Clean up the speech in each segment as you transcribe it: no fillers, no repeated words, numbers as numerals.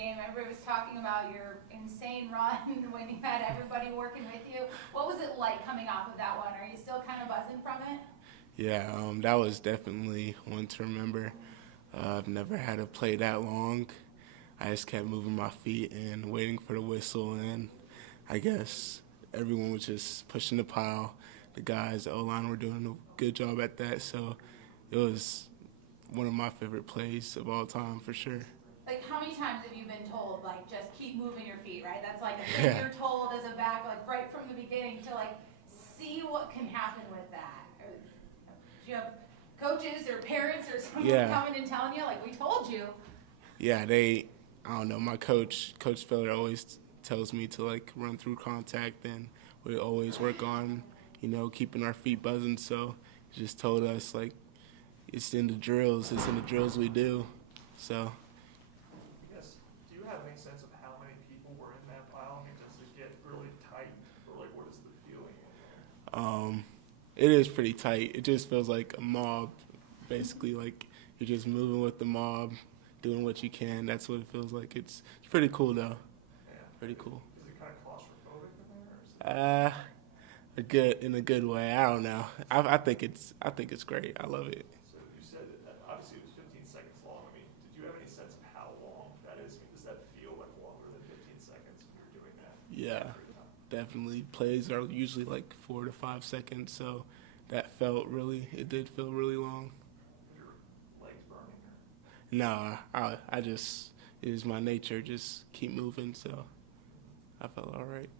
game. Everybody was talking about your insane run when you had everybody working with you. What was it like coming off of that one? Are you still kind of buzzing from it? Yeah, that was definitely one to remember. I've never had to play that long. I just kept moving my feet and waiting for the whistle, and I guess everyone was just pushing the pile. The guys, the O-line, were doing a good job at that, so it was one of my favorite plays of all time for sure. Like, how many times have you been told, like, just keep moving your feet, right? That's like a thing Yeah, you're told as a back, like, right from the beginning to, like, see what can happen with that. Do you have coaches or parents or someone yeah, coming and telling you, like, we told you? yeah. I don't know. My Coach Feller, always tells me to like run through contact, and we always work on, keeping our feet buzzing. So he just told us like it's in the drills. It's in the drills we do. So I guess, do you have any sense of how many people were in that pile? I mean, does it get really tight, or like what is the feeling in there? um, it is pretty tight. It just feels like a mob, basically. Like you're just moving with the mob, doing what you can. That's what it feels like. It's pretty cool though. Yeah. Pretty cool. Is it kind of claustrophobic in there, or is it? Uh, in a good way. I don't know. I think it's great. I love it. So you said that obviously it was 15 seconds long. I mean, did you have any sense of how long that is? I mean, does that feel like longer than 15 seconds when you're doing that? Yeah, Every time? definitely. Plays are usually like 4 to 5 seconds, so it did feel really long. Your legs burning? Or? Nah, I just it is my nature. Just keep moving, so I felt all right.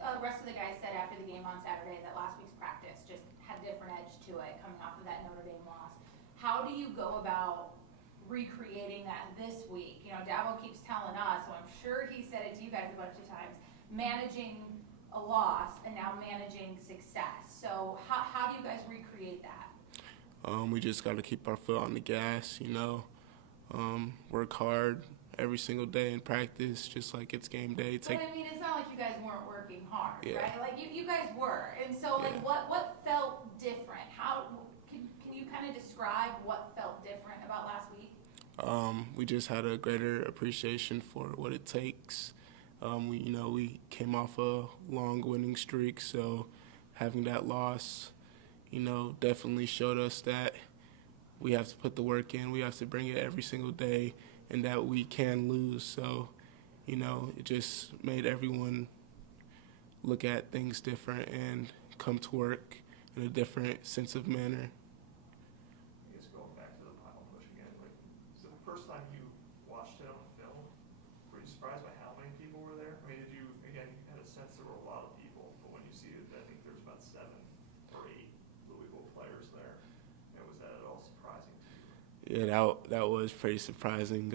The rest of the guys said after the game on Saturday that last week's practice just had a different edge to it coming off of that Notre Dame loss. How do you go about recreating that this week? You know, Dabo keeps telling us, so I'm sure he said it to you guys a bunch of times, managing a loss and now managing success. So how do you guys recreate that? We just got to keep our foot on the gas, work hard every single day in practice, just like it's game day. But I mean, it's not like you guys weren't working hard, Yeah, right? Like you guys were. And so like yeah. what felt different? How can you kind of describe what felt different about last week? We just had a greater appreciation for what it takes. We came off a long winning streak, so having that loss, definitely showed us that we have to put the work in. We have to bring it every single day, and that we can lose. So, it just made everyone look at things different and come to work in a different sense of manner. I guess going back to the pile push again, like, so the first time you watched it on film, were you surprised by how many people were there? I mean, did you, again, you had a sense there were a lot of people, but when you see it, I think there's about 7 or 8 Louisville players there. And was that at all surprising to you? Yeah, that was pretty surprising.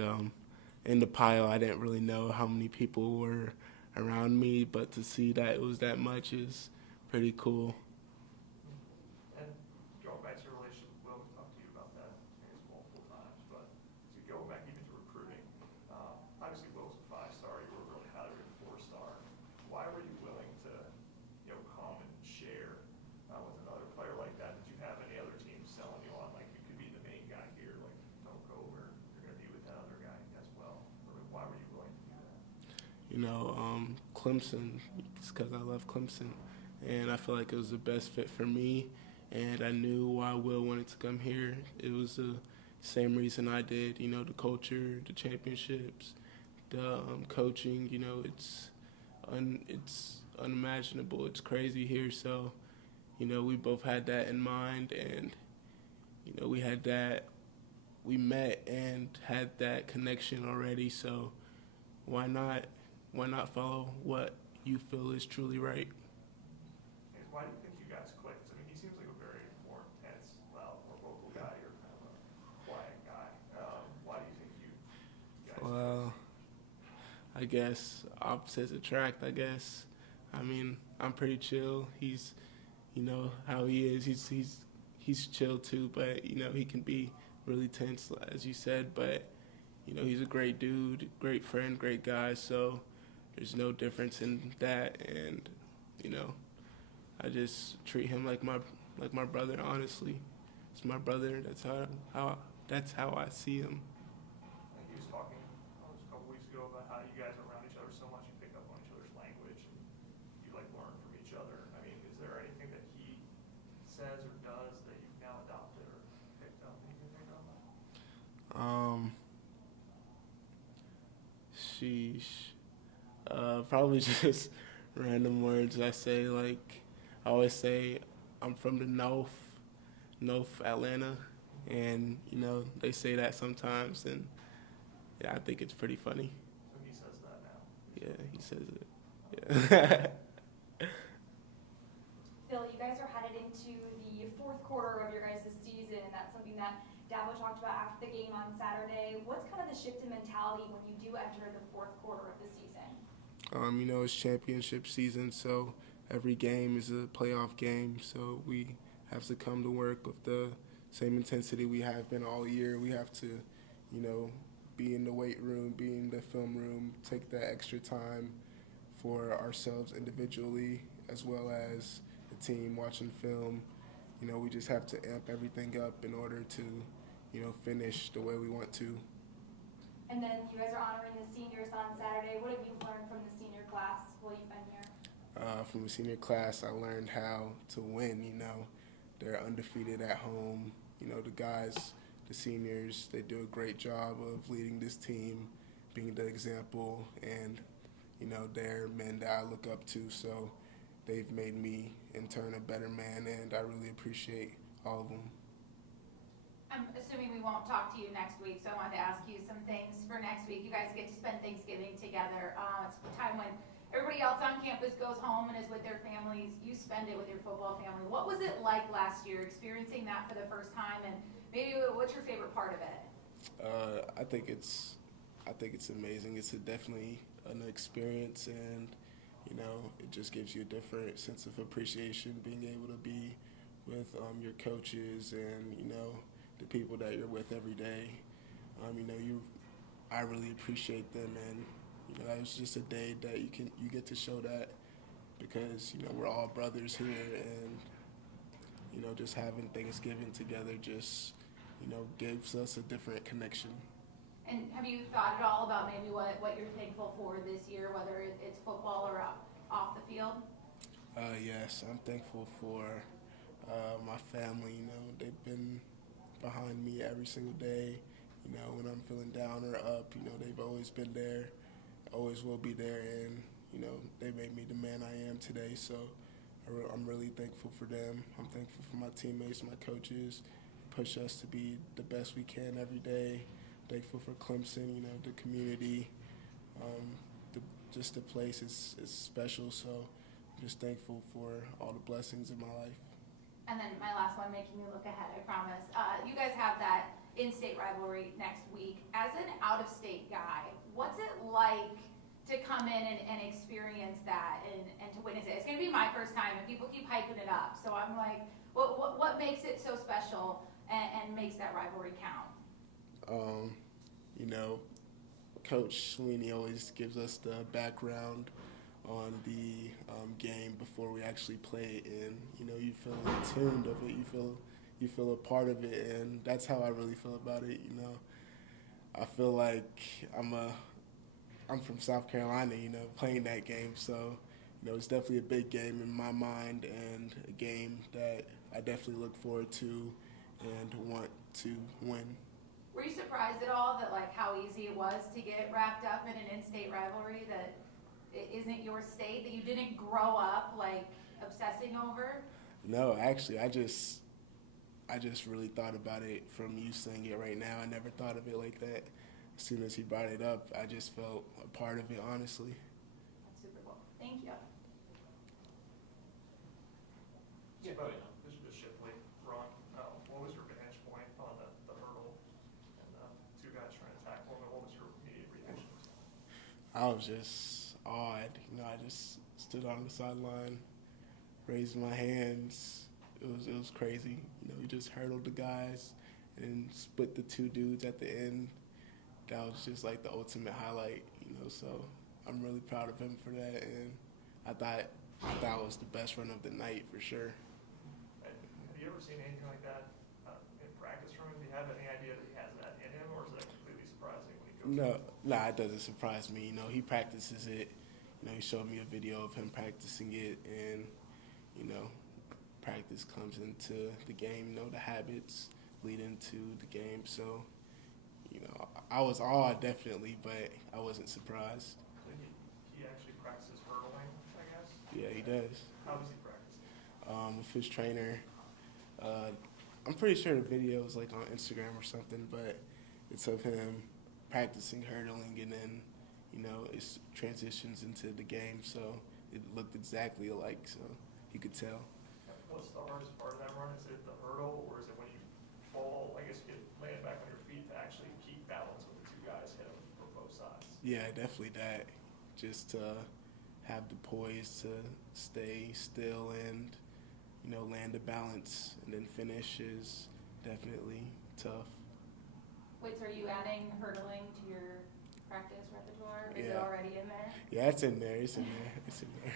In the pile, I didn't really know how many people were around me, but to see that it was that much is pretty cool. And going back to your relationship with Will, we talked to you about that, I guess, multiple times, but to go back even to recruiting, obviously Will's a 5-star, you were really highly rated 4-star. Why were you willing to, come and share with another player like that? Did you have any other teams selling you on, like, you could be the main guy here, like, don't go over, you're going to be with that other guy as well? Or why were you willing to do that? Clemson, it's because I love Clemson, and I feel like it was the best fit for me, and I knew why Will wanted to come here. It was the same reason I did, the culture, the championships, the coaching, it's unimaginable. It's crazy here, so, we both had that in mind, and, we met and had that connection already, so why not follow what you feel is truly right? I guess, why do you think you guys clicked? 'Cause, I mean, he seems like a very more intense, loud, more vocal guy. You're kind of a quiet guy. Why do you think you guys clicked? Well, I guess opposites attract. I guess. I mean, I'm pretty chill. How he is. He's chill too, but he can be really tense, as you said. But he's a great dude, great friend, great guy. So there's no difference in that, and I just treat him like my brother. Honestly, it's my brother. That's how I see him. I think he was talking, a couple you guys are around each other so much, you pick up on each other's language and you like learn from each other. I mean, is there anything that he says or does that you've now adopted or picked up that you can pick up on? Sheesh. Probably just random words I say. Like, I always say, I'm from the North Atlanta, and they say that sometimes, and yeah, I think it's pretty funny. So he says that now. Yeah, he says it. Yeah. Phil, you guys are headed into the fourth quarter of your guys' season, and that's something that Dabo talked about after the game on Saturday. What's kind of the shift in mentality when you do enter the fourth quarter of the season? It's championship season, so every game is a playoff game, so we have to come to work with the same intensity we have been all year. We have to, be in the weight room, be in the film room, take that extra time for ourselves individually as well as the team watching film. We just have to amp everything up in order to, finish the way we want to. And then you guys are honoring the seniors on Saturday. What have you learned from the senior class while you've been here? From the senior class, I learned how to win. They're undefeated at home. The guys, the seniors, they do a great job of leading this team, being the example, and they're men that I look up to. So they've made me, in turn, a better man, and I really appreciate all of them. I'm assuming we won't talk to you next week, so I wanted to ask you some things for next week. You guys get to spend Thanksgiving together. It's a time when everybody else on campus goes home and is with their families. You spend it with your football family. What was it like last year, experiencing that for the first time, and maybe what's your favorite part of it? I think it's amazing. It's definitely an experience, and it just gives you a different sense of appreciation, being able to be with your coaches and the people that you're with every day. I really appreciate them, and that was just a day that you get to show that, because we're all brothers here, and just having Thanksgiving together just gives us a different connection. And have you thought at all about maybe what you're thankful for this year, whether it's football or off the field? Yes, I'm thankful for my family. They've been behind me every single day. When I'm feeling down or up, they've always been there, always will be there, and they made me the man I am today. So I'm really thankful for them. I'm thankful for my teammates, my coaches, push us to be the best we can every day. Thankful for Clemson, the community, just the place is special. So I'm just thankful for all the blessings in my life. And then my last one, making you look ahead, I promise. You guys have that in-state rivalry next week. As an out-of-state guy, what's it like to come in and experience that and to witness it? It's going to be my first time, and people keep hyping it up. So I'm like, what makes it so special and makes that rivalry count? Coach Sweeney always gives us the background on the game before we actually play it, and you feel attuned of it. You feel a part of it, and that's how I really feel about it. I feel like I'm from South Carolina, playing that game, so it's definitely a big game in my mind, and a game that I definitely look forward to and want to win. Were you surprised at all that how easy it was to get wrapped up in an in-state rivalry that it isn't your state, that you didn't grow up obsessing over? No, actually, I just really thought about it from you saying it right now. I never thought of it like that. As soon as he brought it up, I just felt a part of it, honestly. That's super cool. Thank you. Yeah, this is just Shipley. Ron, what was your vantage point on the hurdle and two guys trying to tackle him? What was your immediate reaction? I was just awed. I just stood on the sideline, raised my hands. It was crazy. He just hurdled the guys and split the two dudes at the end. That was just the ultimate highlight. So I'm really proud of him for that, and I thought it was the best run of the night for sure. Have you ever seen anything like that in practice from him? Do you have any idea that he has that in him, or is that completely surprising when he goes? Nah, it doesn't surprise me. You know, he practices it. You know, he showed me a video of him practicing it, and you know, practice comes into the game. You know, the habits lead into the game. So, you know, I was awed definitely, but I wasn't surprised. So he actually practices hurdling, I guess? Yeah, he does. How does he practice? With his trainer. I'm pretty sure the video is like on Instagram or something, but it's of him practicing hurdling, and then, you know, it transitions into the game. So it looked exactly alike, so you could tell. What's the hardest part of that run? Is it the hurdle, or is it when you fall, I guess you get land back on your feet to actually keep balance with the two guys hit them from both sides? Yeah, definitely that. Just to have the poise to stay still and, you know, land the balance and then finish is definitely tough. Wait, so are you adding hurdling to your practice repertoire? Is it Yeah. already in there? Yeah, it's in there. It's in there. It's in there.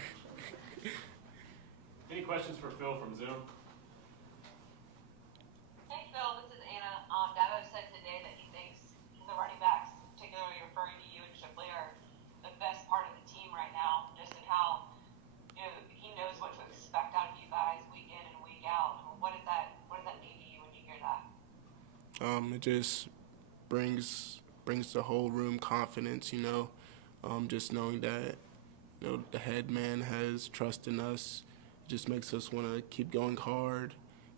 Any questions for Phil from Zoom? Hey Phil, this is Anna. Dabo said today that he thinks the running backs, particularly referring to you and Shipley, are the best part of the team right now, just in how, you know, he knows what to expect out of you guys week in and week out. What does that mean to you when you hear that? It just brings the whole room confidence, you know. Just knowing that, you know, the head man has trust in us just makes us want to keep going hard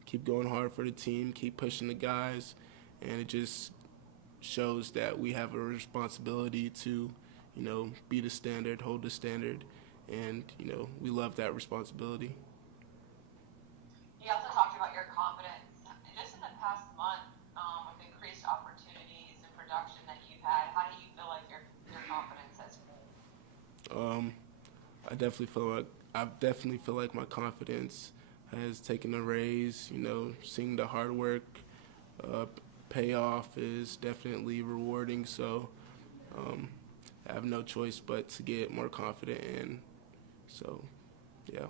for the team, keep pushing the guys, and it just shows that we have a responsibility to, you know, be the standard, hold the standard, and, you know, we love that responsibility. You also talked about your confidence. Just in the past month, with increased opportunities and production that you've had, how do you feel like your confidence has moved? I definitely feel like my confidence has taken a raise. You know, seeing the hard work pay off is definitely rewarding. So I have no choice but to get more confident, and so yeah.